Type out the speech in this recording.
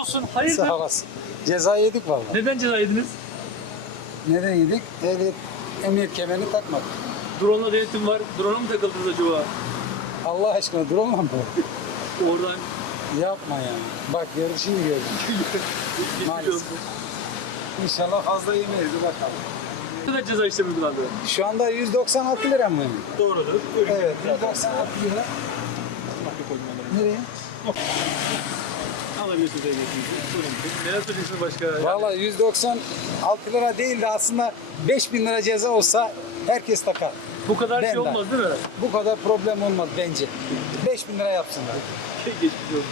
Olsun. Hayırdır? Sağ olasın. Ceza yedik vallahi. Neden ceza yediniz? Neden yedik? Ehliyet, emniyet kemerini takmadık. Drone'la denetim var. Drone'a mı takıldınız acaba? Allah aşkına durma mı bu? Oradan Yapma ya. Bak gördün şimdi gördüm. Maalesef. İnşallah fazla yemeyiz bakalım. Ne kadar ceza işlemi uygulandı? Şu anda 196 lira mı? Doğrudur. Evet 196 lira. Nereye? Alabilirsiniz ehliyetinizi. Sorun yok. Neler söyleyeceksiniz başka? Valla 196 lira değil de aslında 5000 lira ceza olsa herkes takar. bu kadar şey olmaz değil mi? Bu kadar problem olmaz bence. 5000 lira yapsınlar. Geçmiş olsun.